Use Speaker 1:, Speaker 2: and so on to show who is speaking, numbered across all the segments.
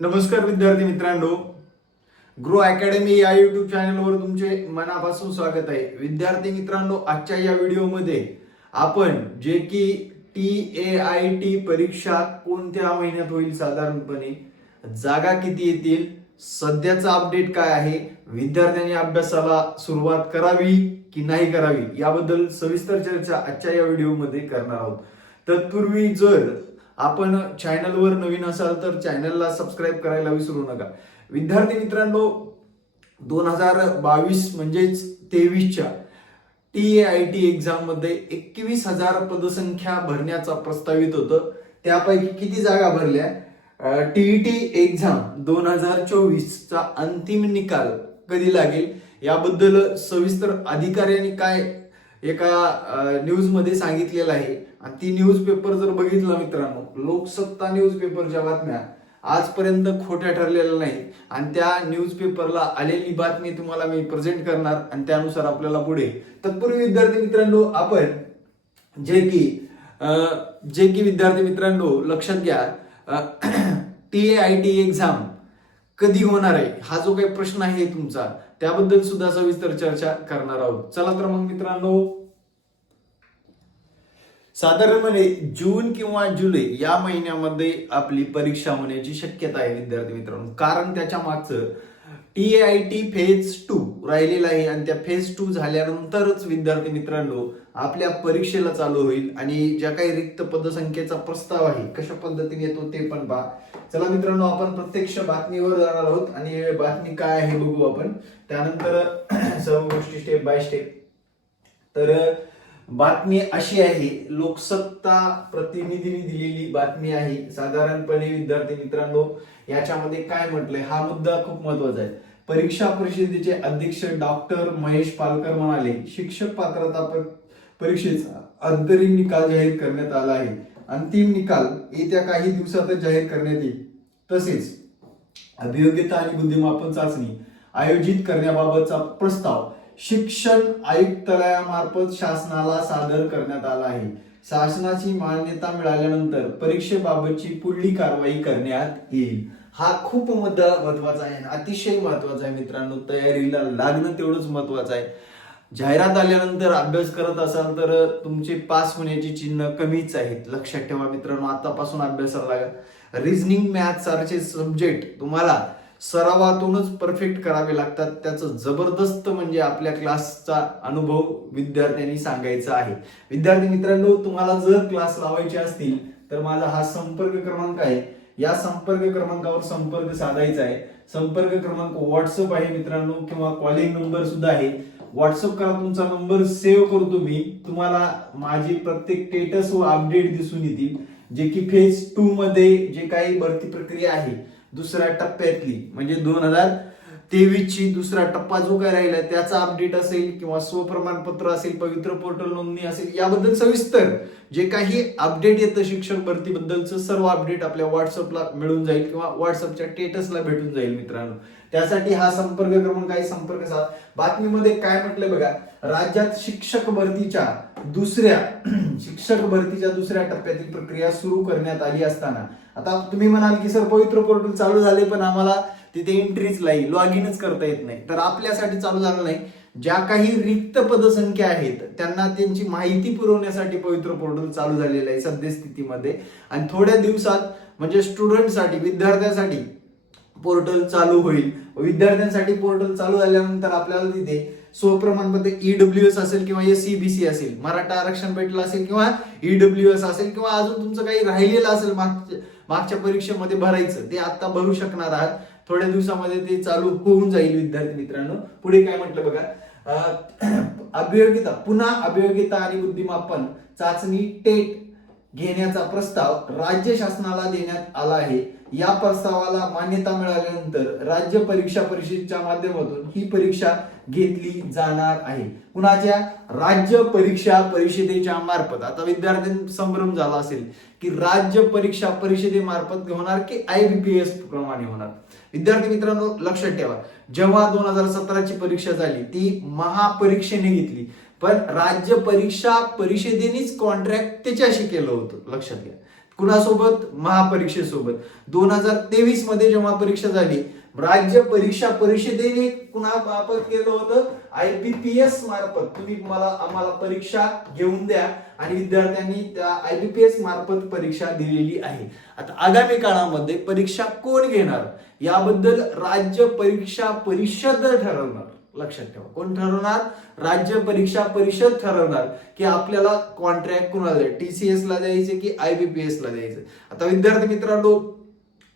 Speaker 1: नमस्कार विद्यार्थी मित्रांनो. ग्रो अकॅडमी या युट्यूब चॅनलवर तुमचे मनापासून स्वागत आहे. विद्यार्थी मित्रांनो आजच्या या व्हिडिओमध्ये आपण जे की टी ए आय टी परीक्षा कोणत्या महिन्यात होईल साधारणपणे जागा किती येतील सध्याचा अपडेट काय आहे विद्यार्थ्यांनी अभ्यासाला सुरुवात करावी की नाही करावी याबद्दल सविस्तर चर्चा आजच्या या व्हिडिओमध्ये करणार आहोत. तत्पूर्वी जर आपण चॅनलवर नवीन असाल तर चॅनलला सबस्क्राईब करायला विसरू नका. विद्यार्थी मित्रांनो दोन हजार बावीस म्हणजेच तेवीसच्या टी ए आय टी एक्झाममध्ये एकवीस हजार पदसंख्या भरण्याचा प्रस्तावित होतं. त्यापैकी किती जागा भरल्या? टीईटी एक्झाम दोन हजार चोवीसचा अंतिम निकाल कधी लागेल? याबद्दल सविस्तर अधिकाऱ्यांनी काय एका न्यूजमध्ये सांगितलेलं आहे? आणि ती न्यूजपेपर जर बघितला मित्रांनो लोकसत्ता न्यूजपेपरच्या बातम्या आजपर्यंत खोट्या ठरलेल्या नाही आणि त्या न्यूजपेपरला आलेली बातमी तुम्हाला मी प्रेझेंट करणार आणि त्यानुसार आपल्याला पुढे. तत्पूर्वी विद्यार्थी मित्रांनो आपण जे की जे की विद्यार्थी मित्रांनो लक्षात घ्या T A I T exam कधी होणार आहे? हा जो काही प्रश्न आहे तुमचा त्याबद्दल सुद्धा सविस्तर चर्चा करणार आहोत. चला तर मग मित्रांनो साधारणपणे जून किंवा जुलै या महिन्यामध्ये आपली परीक्षा होण्याची शक्यता आहे विद्यार्थी मित्रांनो. कारण त्याच्या मागचं T I T phase two राहिलेला आहे आणि त्या फेज टू झाल्यानंतरच विद्यार्थी मित्रांनो आपल्या परीक्षेला चालू होईल आणि ज्या काही रिक्त पदसंख्येचा प्रस्ताव आहे कशा पद्धतीने येतो ते पण पहा. चला मित्रांनो आपण प्रत्यक्ष बातमीवर जाणार आहोत आणि बातमी काय आहे बघू आपण. त्यानंतर सर्व गोष्टी स्टेप बाय स्टेप तर बातमी अशी आहे लोकसत्ता प्रतिनिधीने दिलेली बातमी आहे. साधारणपणे विद्यार्थी मित्रांनो याच्यामध्ये काय म्हटलंय हा मुद्दा खूप महत्त्वाचा आहे. परीक्षा परिषदेचे अध्यक्ष डॉक्टर महेश पालकर म्हणाले शिक्षक पात्रता परीक्षेचा अंतरिम निकाल जाहीर करण्यात आला आहे. अंतिम निकाल येत्या काही दिवसातच जाहीर करण्यात येईल. तसेच अभियोग्यता आणि बुद्धिमापन चाचणी आयोजित करण्याबाबतचा प्रस्ताव शिक्षण आयुक्तालयामार्फत शासनाला सादर करण्यात आला आहे. शासनाची मान्यता मिळाल्यानंतर परीक्षेबाबतची पुढली कारवाई करण्यात येईल. हा खूप मुद्दा महत्त्वाचा आहे. अतिशय महत्त्वाचा आहे मित्रांनो. तयारीला लागणं तेवढंच महत्वाचं आहे. जाहिरात आल्यानंतर अभ्यास करत असाल तर तुमचे पास होण्याची चिन्ह कमीच आहेत. लक्षात ठेवा मित्रांनो आतापासून अभ्यासाला लागा. रिझनिंग मॅथ सारखे सब्जेक्ट तुम्हाला सरावातूनच परफेक्ट करावे लागतात. त्याचं जबरदस्त म्हणजे आपल्या क्लासचा अनुभव विद्यार्थ्यांनी सांगायचा आहे. विद्यार्थी मित्रांनो तुम्हाला जर क्लास लावायचे असतील तर माझा हा संपर्क क्रमांक आहे. या संपर्क क्रमांकावर संपर्क साधायचा आहे. संपर्क क्रमांक व्हॉट्सअप आहे मित्रांनो किंवा कॉलिंग नंबर सुद्धा आहे. व्हॉट्सअप करा तुमचा नंबर सेव्ह करतो मी. तुम्हाला माझी प्रत्येक स्टेटस व अपडेट दिसून येतील. जे की फेज टू मध्ये जे काही भरती प्रक्रिया आहे दुसऱ्या टप्प्यातली म्हणजे दोन हजार तेवीस ची दुसरा टप्पा जो काय राहिला त्याचा अपडेट असेल किंवा स्वप्रमाणपत्र असेल पवित्र पोर्टल नोंदणी असेल याबद्दल सविस्तर जे काही अपडेट येतं शिक्षक भरतीबद्दलचं सर्व अपडेट आपल्या व्हॉट्सअपला मिळून जाईल किंवा व्हॉट्सअपच्या स्टेटसला भेटून जाईल मित्रांनो. त्यासाठी हा संपर्क क्रमांक आहे संपर्क साध बातमीमध्ये काय म्हटलंय बघा राज्यात शिक्षक भरतीच्या दुसऱ्या शिक्षक भरतीच्या दुसऱ्या टप्प्यातील प्रक्रिया सुरू करण्यात आली असताना. आता तुम्ही म्हणाल की सर पवित्र पोर्टल चालू झाले पण आम्हाला तिथे एंट्रीच नाही लॉग इनच करता येत नाही. तर आपल्यासाठी चालू झालं नाही. ज्या काही रिक्त पदसंख्या आहेत त्यांना त्यांची माहिती पुरवण्यासाठी पवित्र पोर्टल चालू झालेलं आहे सद्यस्थितीमध्ये. आणि थोड्या दिवसात म्हणजे स्टुडंटसाठी विद्यार्थ्यांसाठी पोर्टल चालू होईल. विद्यार्थ्यांसाठी पोर्टल चालू झाल्यानंतर आपल्याला तिथे स्वप्रमाणपत्र ईडब्ल्यू एस असेल किंवा एस सी बी सी असेल मराठा आरक्षण भेटलं असेल किंवा ईडब्ल्यू एस असेल किंवा अजून तुमचं काही राहिलेलं असेल मागच्या मागच्या परीक्षेमध्ये भरायचं ते आता भरू शकणार आहात. थोड्या दिवसामध्ये ते चालू होऊन जाईल विद्यार्थी मित्रांनो. पुढे काय म्हटलं बघा? अभियोगिता पुन्हा अभियोगिता आणि बुद्धिमापन चाचणी टेट घेण्याचा प्रस्ताव राज्य शासनाला देण्यात आला आहे. या प्रस्तावाला मान्यता मिळाल्यानंतर राज्य परीक्षा परिषदेच्या माध्यमातून ही परीक्षा घेतली जाणार आहे. कुणाच्या? राज्य परीक्षा परिषदेच्या मार्फत. आता विद्यार्थ्यांना संभ्रम झाला असेल की राज्य परीक्षा परिषदेमार्फत होणार की आय बी पी एस प्रमाणे होणार? विद्यार्थी मित्रांनो लक्षात ठेवा. जेव्हा दोन हजार सतराची परीक्षा झाली ती महापरीक्षेने घेतली. पण राज्य परीक्षा परिषदेनेच कॉन्ट्रॅक्ट त्याच्याशी केलं होतं. लक्षात घ्या. कुणासोबत? महापरीक्षेसोबत. दोन हजार तेवीसमध्ये जेव्हा परीक्षा झाली राज्य परीक्षा परिषदेने कुणा मार्फत केलं होतं? आयबीपीएस मार्फत. तुम्ही मला आम्हाला परीक्षा घेऊन द्या आणि विद्यार्थ्यांनी त्या आयबीपीएस मार्फत परीक्षा दिलेली आहे. आता आगामी काळामध्ये परीक्षा कोण घेणार? याबद्दल राज्य परीक्षा परिषद ठरवणार. लक्षात ठेवा. कोण ठरवणार? राज्य परीक्षा परिषद ठरवणार की आपल्याला कॉन्ट्रॅक्ट कुणाला टीसीएस ला द्यायचे की आयबीपीएस ला द्यायचं? आता विद्यार्थी मित्रांनो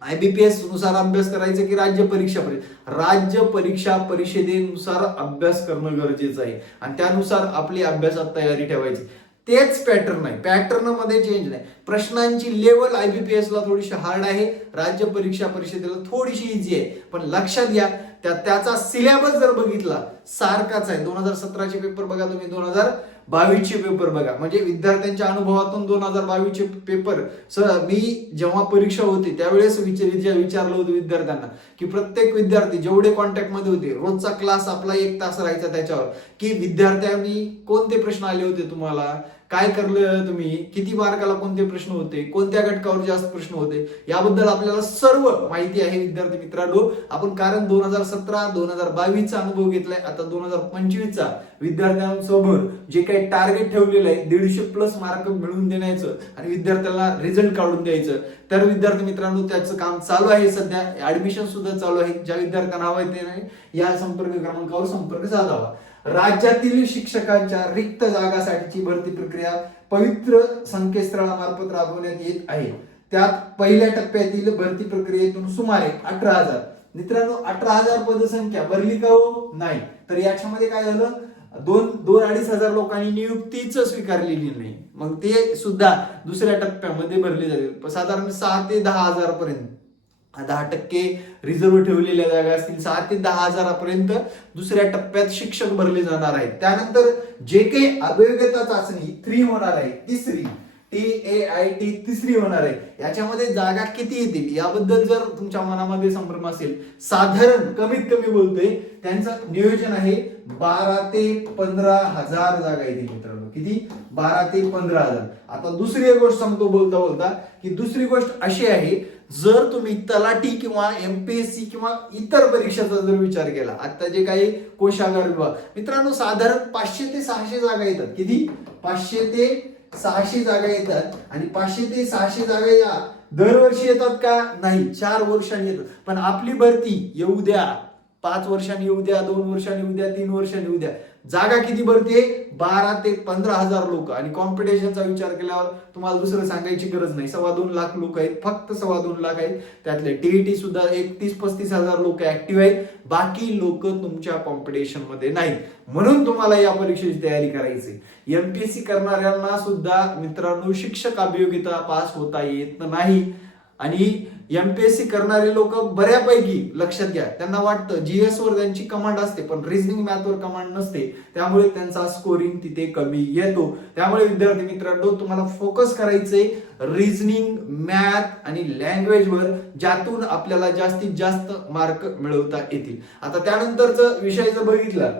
Speaker 1: आयबीपीएसनुसार अभ्यास करायचा की राज्य परीक्षा परिषद राज्य परीक्षा परिषदेनुसार अभ्यास करणं गरजेचं आहे. आणि त्यानुसार आपली अभ्यासात तयारी ठेवायची. तेच पॅटर्न आहे पॅटर्नमध्ये चेंज नाही. प्रश्नांची लेवल आय बी पी ला थोडीशी हार्ड आहे. राज्य परीक्षा परिषदेला थोडीशी इझी आहे. पण लक्षात घ्या त्या त्याचा सिलेबस जर बघितला सारखाच आहे. दोन हजार सतराचे पेपर बघा तुम्ही दोन हजार बावीसचे पेपर बघा. म्हणजे विद्यार्थ्यांच्या अनुभवातून दोन हजार बावीसचे पेपर सर मी जेव्हा परीक्षा होती त्यावेळेस विचार विचारलं होतं विद्यार्थ्यांना की प्रत्येक विद्यार्थी जेवढे कॉन्टॅक्टमध्ये होते रोजचा क्लास आपला एक तास राहायचा त्याच्यावर की विद्यार्थ्यांनी कोणते प्रश्न आले होते तुम्हाला? काय करलं तुम्ही? किती मार्काला कोणते प्रश्न होते? कोणत्या घटकावर जास्त प्रश्न होते? याबद्दल आपल्याला सर्व माहिती आहे विद्यार्थी मित्रांनो. आपण कारण दोन हजार सतरा दोन हजार बावीसचा अनुभव घेतलाय आता दोन हजार पंचवीसचा विद्यार्थ्यांसमोर जे काही टार्गेट ठेवलेलं आहे. दीडशे प्लस मार्क मिळवून देण्याचं आणि विद्यार्थ्याला रिझल्ट काढून द्यायचं. तर विद्यार्थी मित्रांनो त्याचं काम चालू आहे सध्या. ऍडमिशन सुद्धा चालू आहे. ज्या विद्यार्थ्यांना हवं ते नाही या संपर्क क्रमांकावर संपर्क साधावा. राज्यातील शिक्षकांच्या रिक्त जागासाठीची भरती प्रक्रिया पवित्र संकेतस्थळामार्फत राबवण्यात येत आहे. त्यात पहिल्या टप्प्यातील भरती प्रक्रियेतून सुमारे अठरा हजार. मित्रांनो अठरा हजार पदसंख्या भरली का हो? नाही. तर याच्यामध्ये काय झालं? दोन दोन अडीच हजार लोकांनी नियुक्तीच स्वीकारलेली नाही. मग ते सुद्धा दुसऱ्या टप्प्यामध्ये भरले जातील. साधारण सहा ते दहा हजारपर्यंत. दहा टक्के रिझर्व्ह ठेवलेल्या जागा असतील. सहा ते दहा हजारापर्यंत दुसऱ्या टप्प्यात शिक्षक भरले जाणार आहेत. त्यानंतर जे काही अभियोग्यता चाचणी थ्री होणार आहे. तिसरी टी ए आय टी तिसरी होणार आहे. याच्यामध्ये जागा किती येतील? याबद्दल जर तुमच्या मनामध्ये संभ्रम असेल साधारण कमीत कमी बोलतोय त्यांचं नियोजन आहे बारा ते पंधरा हजार जागा येतील मित्रांनो. किती? बारा ते पंधरा हजार. आता दुसरी एक गोष्ट सांगतो बोलता बोलता की दुसरी गोष्ट अशी आहे जर तुम्ही तलाठी किंवा एमपीएससी किंवा इतर परीक्षेचा जर विचार केला आता जे काही कोशागार विभाग मित्रांनो साधारण पाचशे ते सहाशे जागा येतात. किती? पाचशे ते सहाशे जागा येतात आणि पाचशे ते सहाशे जागा या दरवर्षी येतात का? नाही. चार वर्षांनी येतात. पण आपली भरती येऊ द्या. पाच वर्षांनी येऊ द्या दोन वर्षांनी येऊ द्या तीन वर्षांनी येऊ द्या. जागा किती भरते बारा ते पंधरा हजार लोक. आणि कॉम्पिटिशनचा विचार केल्यावर तुम्हाला दुसरं सांगायची गरज नाही. सव्वा दोन लाख लोक आहेत. फक्त सव्वा दोन लाख आहेत. त्यातले टीईटी सुद्धा एकतीस पस्तीस हजार लोक ऍक्टिव्ह आहेत. बाकी लोक तुमच्या कॉम्पिटिशनमध्ये नाहीत. म्हणून तुम्हाला या परीक्षेची तयारी करायची. एमपीएससी करणाऱ्यांना सुद्धा मित्रांनो शिक्षक अभियोगिता पास होता येत नाही. आणि एम पी एस सी करणारे लोक बऱ्यापैकी लक्षात घ्या. त्यांना वाटतं जीएस वर त्यांची कमांड असते पण रिझनिंग मॅथवर कमांड नसते. त्यामुळे त्यांचा स्कोरिंग तिथे कमी येतो. त्यामुळे विद्यार्थी मित्रांनो तुम्हाला फोकस करायचंय रिझनिंग मॅथ आणि लँग्वेज वर ज्यातून आपल्याला जास्तीत जास्त मार्क मिळवता येतील. आता त्यानंतरच विषय जर बघितला.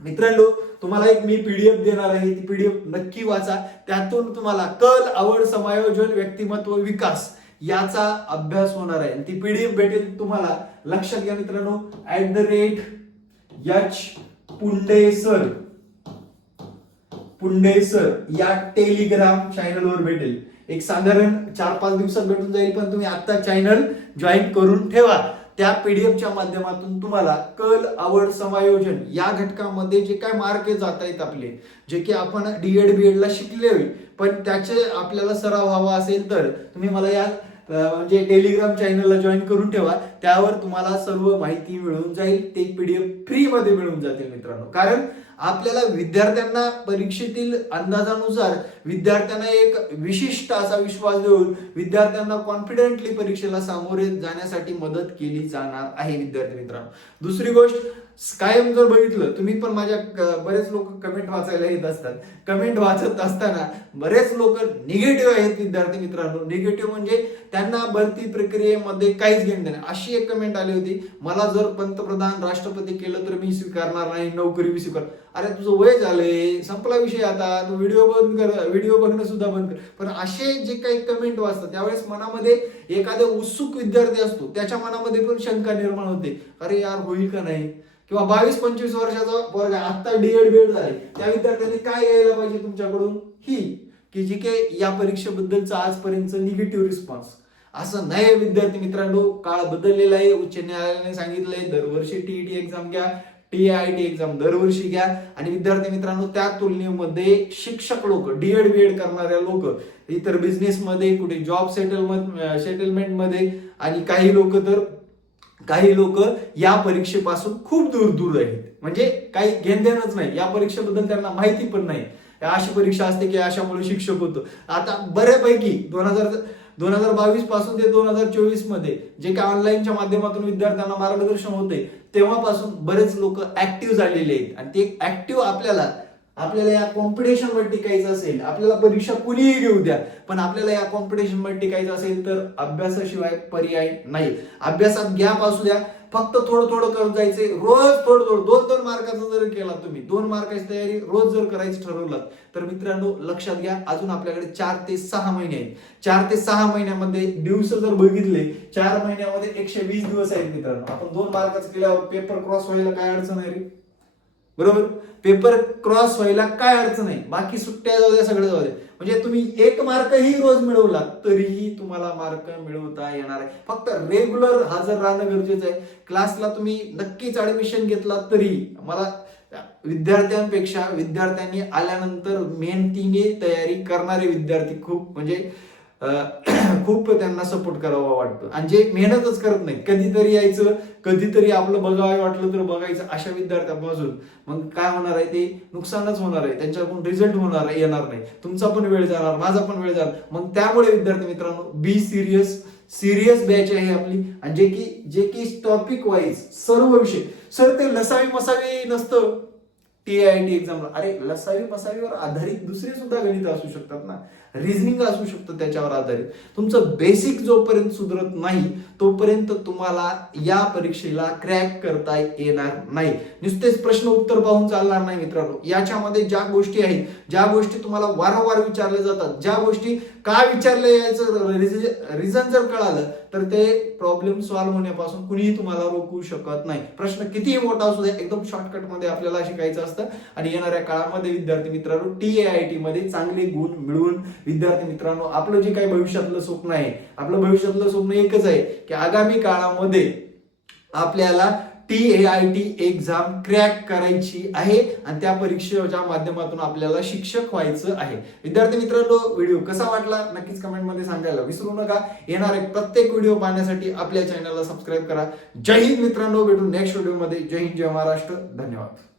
Speaker 1: मित्रांनो तुम्हाला एक मी पीडीएफ देणार आहे. ती पीडीएफ नक्की वाचा. त्यातून तुम्हाला कल आवड समायोजन व्यक्तिमत्व विकास याचा अभ्यास होणार आहे. ती पीडीएफ भेटेल तुम्हाला. लक्षात घ्या मित्रांनो. ऍट द रेट यच पुंडे सर पुंडे सर या टेलिग्राम चॅनलवर भेटेल. एक साधारण चार पाच दिवसात भेटून जाईल पण तुम्ही आता चॅनल जॉईन करून ठेवा. त्या पीडीएफच्या माध्यमातून तुम्हाला कल आवड समायोजन या घटकामध्ये जे काय मार्क जात आहेत आपले जे की आपण डीएड बीएडला शिकले पण त्याचे आपल्याला सराव हवा असेल तर तुम्ही मला या म्हणजे टेलिग्राम चॅनलला जॉईन करून ठेवा. त्यावर तुम्हाला सर्व माहिती मिळून जाईल. ते पीडीएफ फ्री मध्ये मिळून जातील मित्रांनो. कारण आपल्याला विद्यार्थ्यांना परीक्षेतील अंदाजानुसार विद्यार्थ्यांना एक विशिष्ट असा विश्वास देऊन विद्यार्थ्यांना कॉन्फिडेंटली परीक्षेला सामोरे जाण्यासाठी मदत केली जाणार आहे विद्यार्थी मित्रांनो. दुसरी गोष्ट कायम जर बघितलं तुम्ही पण माझ्या बरेच लोक कमेंट वाचायला येत असतात. कमेंट वाचत असताना बरेच लोक निगेटिव्ह आहेत विद्यार्थी मित्रांनो. निगेटिव्ह म्हणजे त्यांना भरती प्रक्रियेमध्ये काहीच घेणं नाही अशी एक कमेंट आली होती. मला जर पंतप्रधान राष्ट्रपती केलं तर मी स्वीकारणार नाही नोकरी मी स्वीकार अरे तुझं वय झालंय संपला विषय आता तू व्हिडिओ बंद कर व्हिडिओ बघणं सुद्धा बंद कर. पण असे जे काही कमेंट वाचतात त्यावेळेस मनामध्ये एखादा उत्सुक विद्यार्थी असतो त्याच्या मनामध्ये पण शंका निर्माण होते. अरे यार होईल का नाही? किंवा बावीस पंचवीस वर्षाचा वर्ग आहे आता डीएड बीएड झाले त्या विद्यार्थ्यांनी काय यायला पाहिजे तुमच्याकडून? ही की जी काही या परीक्षेबद्दलचा आजपर्यंत निगेटिव्ह रिस्पॉन्स असं नाही विद्यार्थी मित्रांनो. काळ बदललेला आहे. उच्च न्यायालयाने सांगितलंय दरवर्षी टीईटी एक्झाम घ्या. टी आय टी एक्झाम दरवर्षी घ्या. आणि विद्यार्थी मित्रांनो त्या तुलनेमध्ये शिक्षक लोक डीएड बीएड करणाऱ्या लोक इतर बिझनेसमध्ये कुठे जॉब सेटलमेंट सेटलमेंटमध्ये आणि काही लोक तर काही लोक या परीक्षेपासून खूप दूर दूर आहेत. म्हणजे काही घेणदेणच नाही. या परीक्षेबद्दल त्यांना माहिती पण नाही. अशी परीक्षा असते की अशामुळे शिक्षक होतो. आता बऱ्यापैकी दोन हजार दोन हजार बावीसपासून ते दोन हजार चोवीसमध्ये जे काही ऑनलाईनच्या माध्यमातून विद्यार्थ्यांना मार्गदर्शन होते तेव्हापासून बरेच लोक ऍक्टिव्ह झालेले आहेत. आणि ते ऍक्टिव्ह आपल्याला आपल्याला या कॉम्पिटिशन वर टिकायचं असेल आपल्याला परीक्षा कुणीही घेऊ द्या पण आपल्याला या कॉम्पिटिशन वर टिकायचं असेल तर अभ्यासाशिवाय पर्याय नाही. अभ्यासात गॅप असू द्या फक्त थोडं थोडं करत जायचे. रोज थोडं थोडं दोन दोन मार्काचा जर केला तुम्ही दोन मार्काची तयारी रोज जर करायची ठरवलं तर मित्रांनो लक्षात घ्या अजून आपल्याकडे चार ते सहा महिने आहेत. चार ते सहा महिन्यामध्ये दिवस जर बघितले चार महिन्यामध्ये एकशे वीस दिवस आहेत मित्रांनो. आपण दोन मार्काचं केल्यावर पेपर क्रॉस व्हायला काय अडचण आहे रे? बरोबर? पेपर क्रॉस व्हायला काय अडचण नाही बाकी सुट्ट्या जाऊ द्या सगळं जाऊ द्या. म्हणजे तुम्ही एक मार्कही रोज मिळवला तरीही तुम्हाला मार्क मिळवता येणार आहे. फक्त रेग्युलर हजर राहणं गरजेचं आहे क्लासला तुम्ही नक्कीच ऍडमिशन घेतला तरी मला विद्यार्थ्यांपेक्षा विद्यार्थ्यांनी आल्यानंतर मेहनतीने तयारी करणारे विद्यार्थी खूप. म्हणजे खूप त्यांना सपोर्ट करावा वाटतो. आणि जे मेहनतच करत नाही कधीतरी यायचं कधीतरी आपलं बघावं वाटलं तर बघायचं अशा विद्यार्थ्यांपासून. मग काय होणार आहे ते? नुकसानच होणार आहे. त्यांच्याकडून रिझल्ट होणार येणार नाही. तुमचा पण वेळ जाणार माझा पण वेळ जाणार. मग त्यामुळे विद्यार्थी मित्रांनो बी सिरियस सिरियस बॅच आहे आपली. आणि जे की जे की टॉपिक वाईज सर्व विषय. सर ते लसावी मसावी नसतं. टी आय टी एक्झाम अरे लसावी मसावीवर आधारित दुसरे सुद्धा गणित असू शकतात ना. रिझनिंग असू शकतं त्याच्यावर आधारित. तुमचं बेसिक जोपर्यंत सुधरत नाही तोपर्यंत तुम्हाला या परीक्षेला क्रॅक करता येणार नाही. नुसतेच प्रश्न उत्तर पाहून चालणार नाही मित्रांनो. याच्यामध्ये ज्या गोष्टी आहेत ज्या गोष्टी तुम्हाला वारंवार विचारल्या जातात ज्या गोष्टी का विचारल्या याचं रिझन जर कळालं तर ते प्रॉब्लेम सॉल्व्ह होण्यापासून कुणीही तुम्हाला रोखू शकत नाही. प्रश्न कितीही मोठा असू दे एकदम शॉर्टकटमध्ये आपल्याला शिकायचं असतं. आणि येणाऱ्या काळामध्ये विद्यार्थी मित्रांनो टी ए आय टी मध्ये चांगले गुण मिळवून विद्यार्थी मित्रांनो आपलं जे काही भविष्यातलं स्वप्न आहे आपलं भविष्यातलं स्वप्न एकच आहे की आगामी काळामध्ये आपल्याला T A I T exam crack करायची आहे आणि त्या परीक्षेच्या माध्यमातून आपल्याला शिक्षक व्हायचं आहे. विद्यार्थी मित्रांनो व्हिडिओ कसा वाटला नक्कीच कमेंटमध्ये सांगायला विसरू नका. येणारे प्रत्येक व्हिडिओ पाहण्यासाठी आपल्या चॅनलला सबस्क्राईब करा. जय हिंद मित्रांनो भेटू नेक्स्ट व्हिडिओमध्ये जय हिंद जय महाराष्ट्र. धन्यवाद.